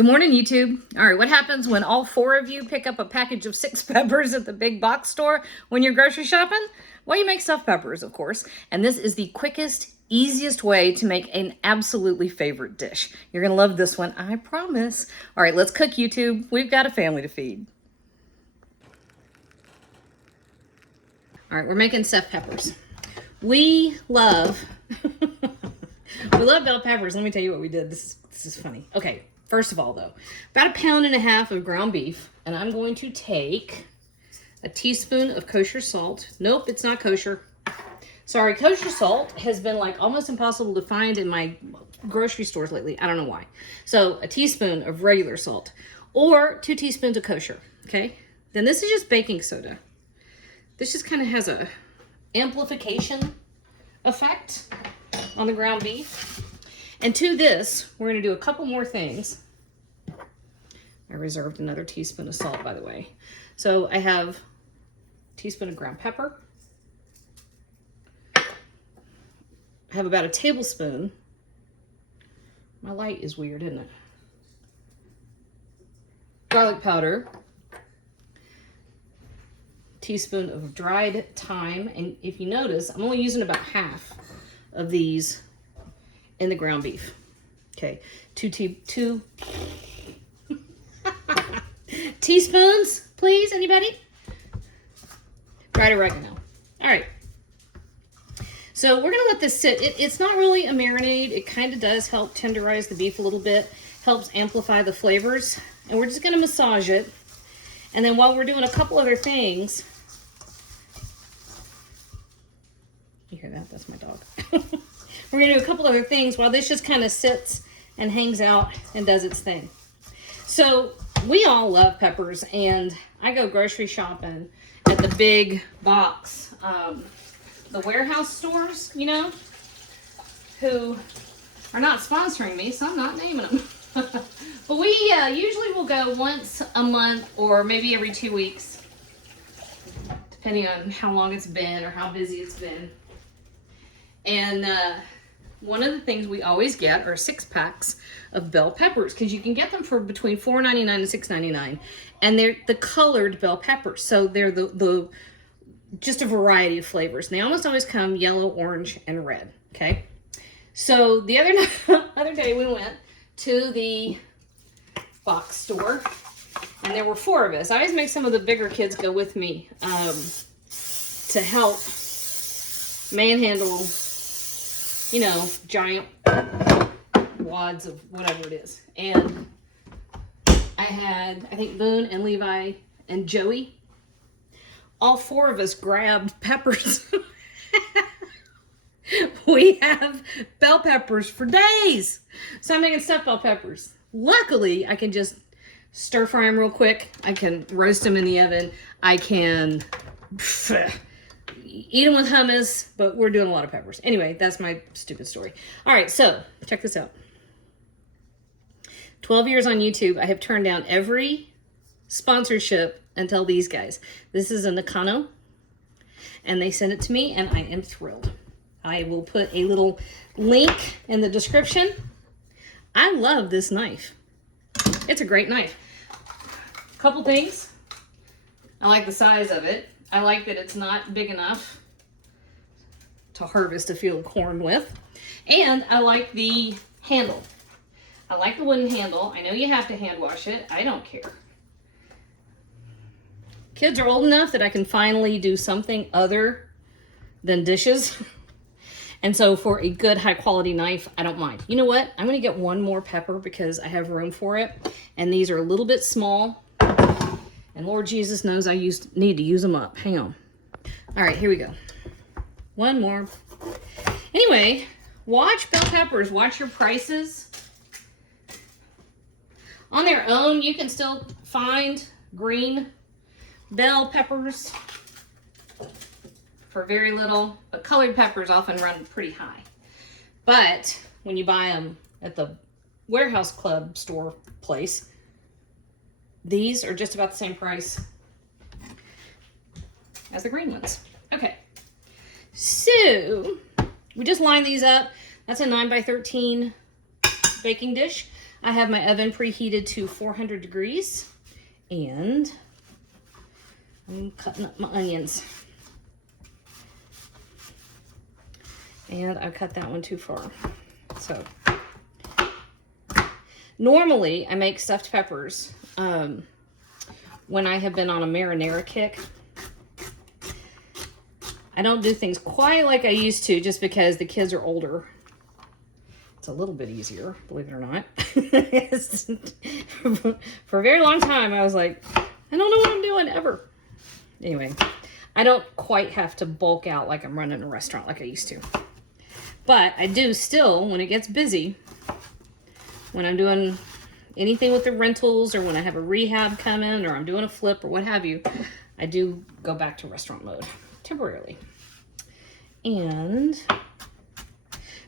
Good morning, YouTube. All right, what happens when all four of you pick up a package of 6 peppers at the big box store when you're grocery shopping? Well, you make stuffed peppers, of course. And this is the quickest, easiest way to make an absolutely favorite dish. You're gonna love this one, I promise. All right, let's cook, YouTube. We've got a family to feed. All right, we're making stuffed peppers. We love, we love bell peppers. Let me tell you what we did. This is funny. Okay. First of all, though, about 1.5 pounds of ground beef, and I'm going to take a teaspoon of kosher salt. Nope, it's not kosher. Sorry, kosher salt has been like almost impossible to find in my grocery stores lately. I don't know why. So a teaspoon of regular salt or 2 teaspoons of kosher, okay? Then this is just baking soda. This just kind of has a amplification effect on the ground beef. And to this, we're going to do a couple more things. I reserved another teaspoon of salt, by the way. So I have a teaspoon of ground pepper. I have about a tablespoon. My light is weird, isn't it? Garlic powder. Teaspoon of dried thyme. And if you notice, I'm only using about half of these in the ground beef. Okay, two teaspoons, please, anybody? Dried oregano. All right. So we're gonna let this sit. It's not really a marinade. It kind of does help tenderize the beef a little bit, helps amplify the flavors. And we're just gonna massage it. And then while we're doing a couple other things, you hear that? That's my dog. We're gonna do a couple other things while this just kind of sits and hangs out and does its thing. So we all love peppers, and I go grocery shopping at the big box, the warehouse stores, you know, who are not sponsoring me, so I'm not naming them. But we usually will go once a month or maybe every 2 weeks, depending on how long it's been or how busy it's been. And one of the things we always get are 6-packs of bell peppers, because you can get them for between $4.99 and $6.99, and they're the colored bell peppers. So they're the just a variety of flavors. And they almost always come yellow, orange, and red. Okay. So the other day we went to the box store, and there were 4 of us. I always make some of the bigger kids go with me to help manhandle, you know, giant wads of whatever it is. And I had, I think, Boone and Levi and Joey. All 4 of us grabbed peppers. We have bell peppers for days. So I'm making stuffed bell peppers. Luckily, I can just stir fry them real quick. I can roast them in the oven. I can eat them with hummus, but we're doing a lot of peppers. Anyway, that's my stupid story. All right, so check this out. 12 years on YouTube, I have turned down every sponsorship until these guys. This is a Nakano, and they sent it to me, and I am thrilled. I will put a little link in the description. I love this knife. It's a great knife. Couple things. I like the size of it. I like that it's not big enough to harvest a field of corn with. And I like the handle. I like the wooden handle. I know you have to hand wash it. I don't care. Kids are old enough that I can finally do something other than dishes. And so for a good high quality knife, I don't mind. You know what? I'm gonna get one more pepper because I have room for it. And these are a little bit small. And Lord Jesus knows I need to use them up. Hang on. All right, here we go. One more. Anyway, watch bell peppers. Watch your prices. On their own, you can still find green bell peppers for very little, but colored peppers often run pretty high. But when you buy them at the warehouse club store place, these are just about the same price as the green ones. Okay, so we just line these up. That's a 9 by 13 baking dish. I have my oven preheated to 400 degrees, and I'm cutting up my onions. And I cut that one too far. So normally I make stuffed peppers when I have been on a marinara kick. I don't do things quite like I used to just because the kids are older. It's a little bit easier, believe it or not. For a very long time, I was like, I don't know what I'm doing ever. Anyway, I don't quite have to bulk out like I'm running a restaurant like I used to. But I do still, when it gets busy, when I'm doing anything with the rentals or when I have a rehab coming or I'm doing a flip or what have you, I do go back to restaurant mode temporarily. And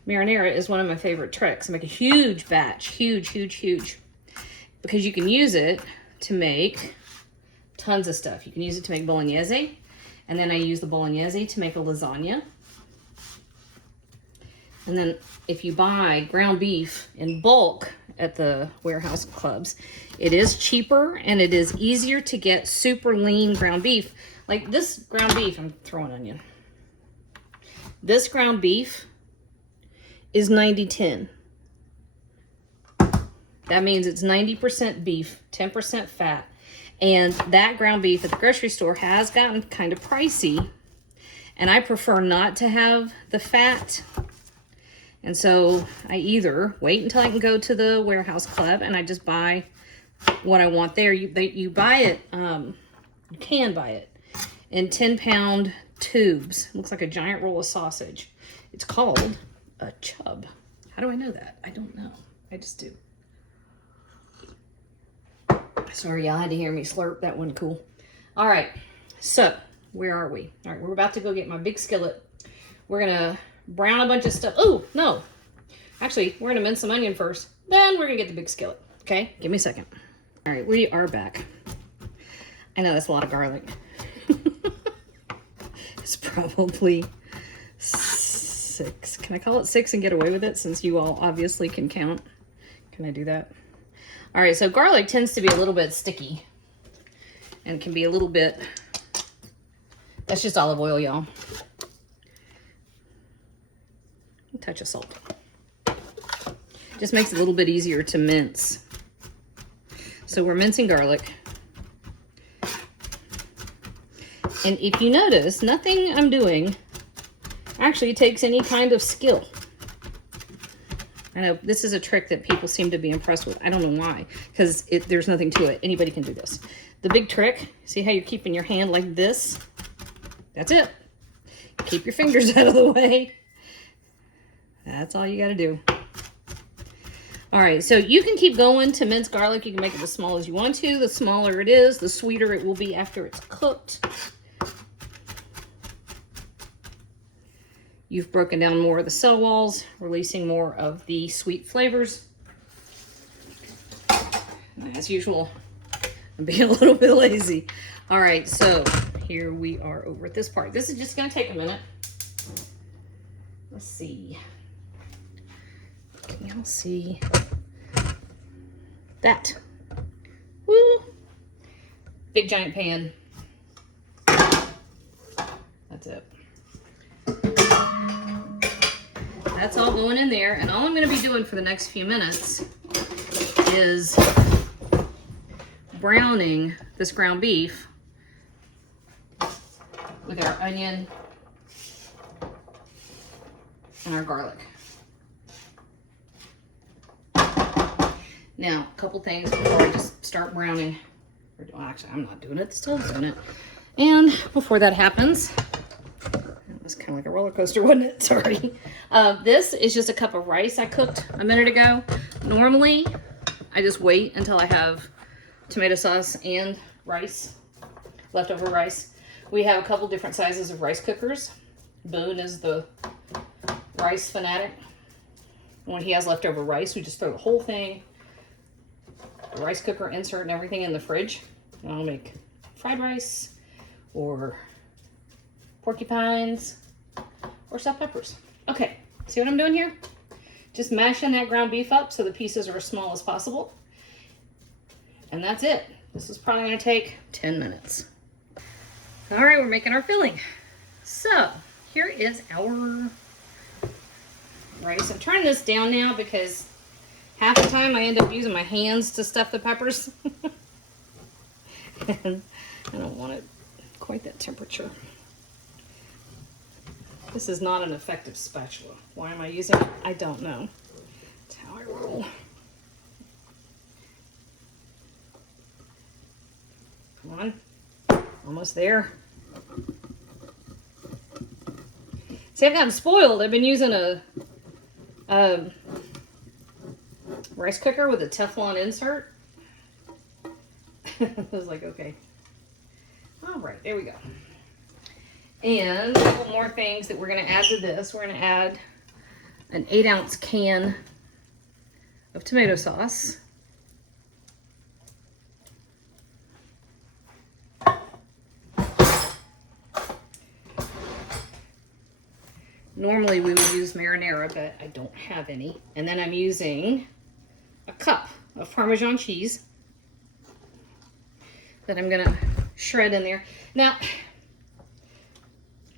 marinara is one of my favorite tricks. I make a huge batch, huge, because you can use it to make tons of stuff. You can use it to make bolognese, and then I use the bolognese to make a lasagna. And then if you buy ground beef in bulk at the warehouse clubs, it is cheaper and it is easier to get super lean ground beef. Like this ground beef, I'm throwing onion. This ground beef is 90-10. That means it's 90% beef, 10% fat. And that ground beef at the grocery store has gotten kind of pricey. And I prefer not to have the fat. And so I either wait until I can go to the warehouse club and I just buy what I want there. You buy it, you can buy it in 10-pound tubes. It looks like a giant roll of sausage. It's called a chub. How do I know that? I don't know. I just do. Sorry, y'all had to hear me slurp. That wasn't cool. All right, so where are we? All right, we're about to go get my big skillet. We're gonna brown a bunch of stuff. Oh, no. Actually, we're gonna mince some onion first. Then we're gonna get the big skillet. Okay, give me a second. All right, we are back. I know that's a lot of garlic. It's probably 6. Can I call it 6 and get away with it since you all obviously can count? Can I do that? All right, so garlic tends to be a little bit sticky and can be a little bit, that's just olive oil, y'all. A touch of salt. Just makes it a little bit easier to mince. So we're mincing garlic. And if you notice, nothing I'm doing actually takes any kind of skill. I know this is a trick that people seem to be impressed with. I don't know why, because there's nothing to it. Anybody can do this. The big trick, see how you're keeping your hand like this? That's it. Keep your fingers out of the way. That's all you got to do. All right, so you can keep going to mince garlic. You can make it as small as you want to. The smaller it is, the sweeter it will be after it's cooked. You've broken down more of the cell walls, releasing more of the sweet flavors. And as usual, I'm being a little bit lazy. All right, so here we are over at this part. This is just gonna take a minute. Let's see. Can y'all see that? Woo! Big giant pan. That's it. That's all going in there, and all I'm going to be doing for the next few minutes is browning this ground beef with our onion and our garlic. Now, a couple things before I just start browning. Well, actually, I'm not doing it. The stove's doing it. And before that happens, it was kind of like a roller coaster, wasn't it? Sorry. This is just a cup of rice I cooked a minute ago. Normally, I just wait until I have tomato sauce and rice, leftover rice. We have a couple different sizes of rice cookers. Boone is the rice fanatic. When he has leftover rice, we just throw the whole thing, the rice cooker insert and everything in the fridge. And I'll make fried rice or porcupines or stuffed peppers. Okay, see what I'm doing here? Just mashing that ground beef up so the pieces are as small as possible. And that's it. This is probably gonna take 10 minutes. All right, we're making our filling. So here is our rice. I'm turning this down now because half the time I end up using my hands to stuff the peppers. And I don't want it quite that temperature. This is not an effective spatula. Why am I using it? I don't know. That's how I roll. Come on. Almost there. See, I've gotten spoiled. I've been using a rice cooker with a Teflon insert. I was like, okay. All right, there we go. And a couple more things that we're going to add to this. We're going to add an 8-ounce can of tomato sauce. Normally we would use marinara, but I don't have any. And then I'm using a cup of Parmesan cheese that I'm going to shred in there. Now,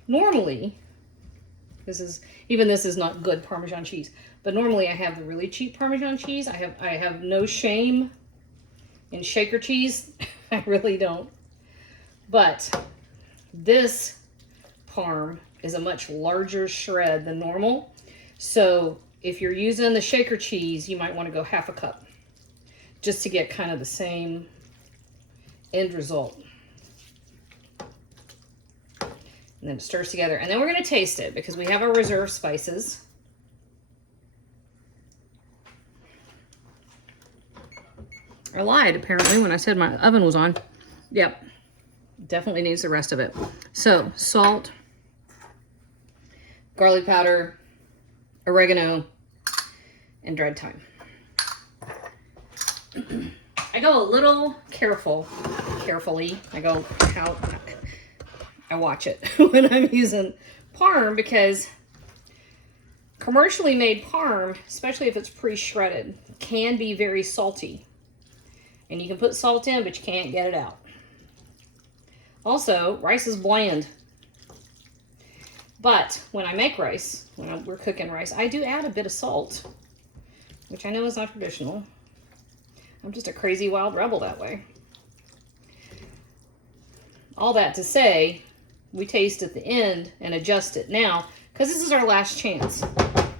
normally, this is not good Parmesan cheese, but normally I have the really cheap Parmesan cheese. I have no shame in shaker cheese. I really don't. But this Parm is a much larger shred than normal. So if you're using the shaker cheese, you might want to go half a cup just to get kind of the same end result. And then it stirs together. And then we're going to taste it because we have our reserve spices. I lied, apparently, when I said my oven was on. Yep. Definitely needs the rest of it. So, salt, garlic powder, oregano, and dried thyme. I go a little carefully. I watch it when I'm using Parm because commercially made Parm, especially if it's pre-shredded, can be very salty. And you can put salt in, but you can't get it out. Also, rice is bland. But when I make rice, we're cooking rice, I do add a bit of salt, which I know is not traditional. I'm just a crazy wild rebel that way. All that to say, we taste at the end and adjust it now, because this is our last chance.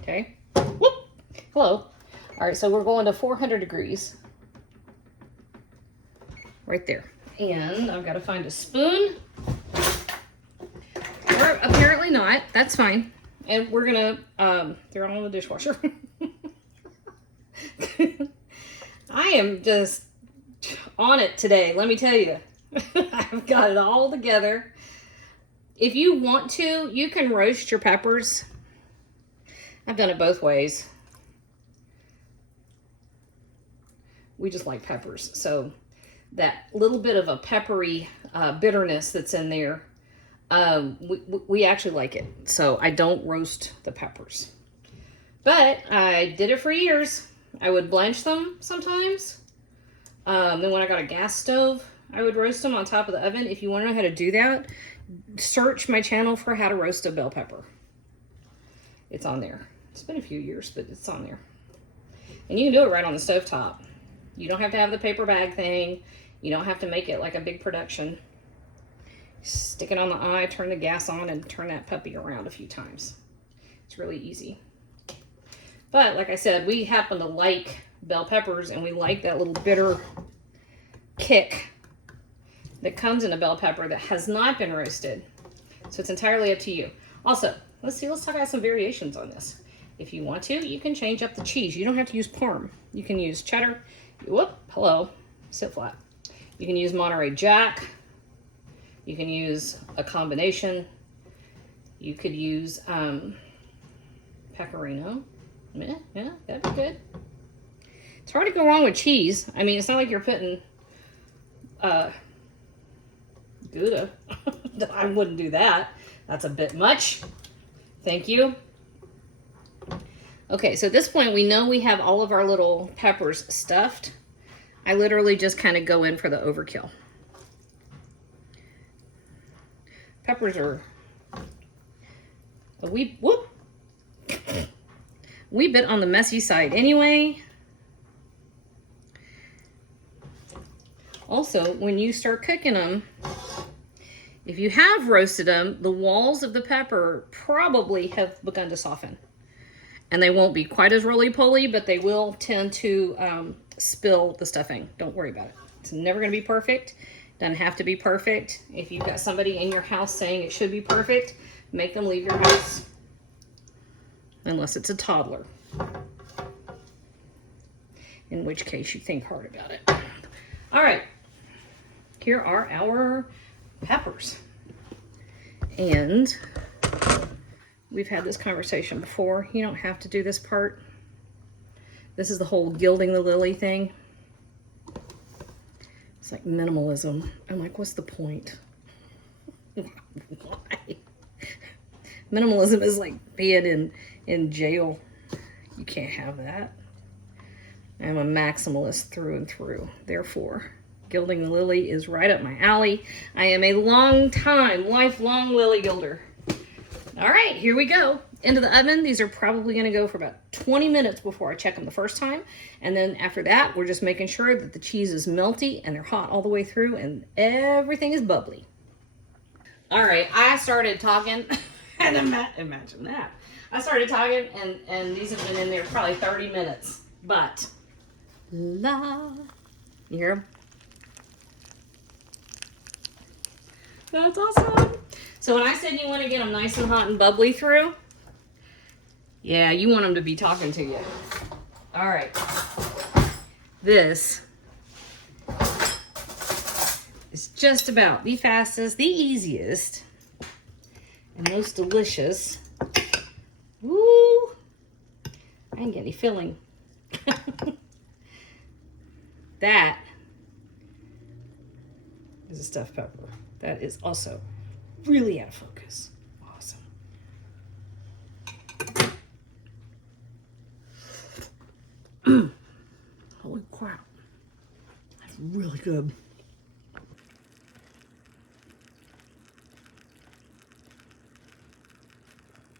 Okay? Whoop! Hello. All right, so we're going to 400 degrees. Right there. And I've got to find a spoon. Or apparently not. That's fine. And we're going to, they're all in the dishwasher. I am just on it today, let me tell you. I've got it all together. If you want to, you can roast your peppers. I've done it both ways. We just like peppers. So that little bit of a peppery bitterness that's in there, we actually like it. So I don't roast the peppers. But I did it for years. I would blanch them sometimes. Then when I got a gas stove, I would roast them on top of the oven. If you want to know how to do that, search my channel for how to roast a bell pepper. It's on there. It's been a few years, but it's on there. And you can do it right on the stovetop. You don't have to have the paper bag thing. You don't have to make it like a big production. Stick it on the eye, turn the gas on, and turn that puppy around a few times. It's really easy. But like I said, we happen to like bell peppers, and we like that little bitter kick that comes in a bell pepper that has not been roasted. So it's entirely up to you. Also, let's talk about some variations on this. If you want to, you can change up the cheese. You don't have to use Parm. You can use cheddar. Whoop, hello, sit flat. You can use Monterey Jack. You can use a combination. You could use Pecorino. Yeah, that'd be good. It's hard to go wrong with cheese. I mean, it's not like you're putting Gouda. I wouldn't do that. That's a bit much. Thank you. Okay, so at this point, we know we have all of our little peppers stuffed. I literally just kind of go in for the overkill. Peppers are a wee bit on the messy side anyway. Also, when you start cooking them, if you have roasted them, the walls of the pepper probably have begun to soften. And they won't be quite as roly-poly, but they will tend to spill the stuffing. Don't worry about it. It's never going to be perfect. Doesn't have to be perfect. If you've got somebody in your house saying it should be perfect, make them leave your house. Unless it's a toddler. In which case you think hard about it. All right. Here are our peppers. And we've had this conversation before. You don't have to do this part. This is the whole gilding the lily thing. It's like minimalism. I'm like, what's the point? Why? Minimalism is like being in jail. You can't have that. I'm a maximalist through and through. Therefore, gilding the lily is right up my alley. I am a lifelong lily gilder. All right, here we go. Into the oven. These are probably going to go for about 20 minutes before I check them the first time. And then after that, we're just making sure that the cheese is melty and they're hot all the way through and everything is bubbly. All right, I started talking, and imagine that. I started talking, and these have been in there probably 30 minutes. But, you hear them? That's awesome. So when I said you want to get them nice and hot and bubbly through, yeah, you want them to be talking to you. All right. This is just about the fastest, the easiest, and most delicious. Woo! I didn't get any filling. That is a stuffed pepper. That is also really out of focus. Awesome. Holy crap. That's really good.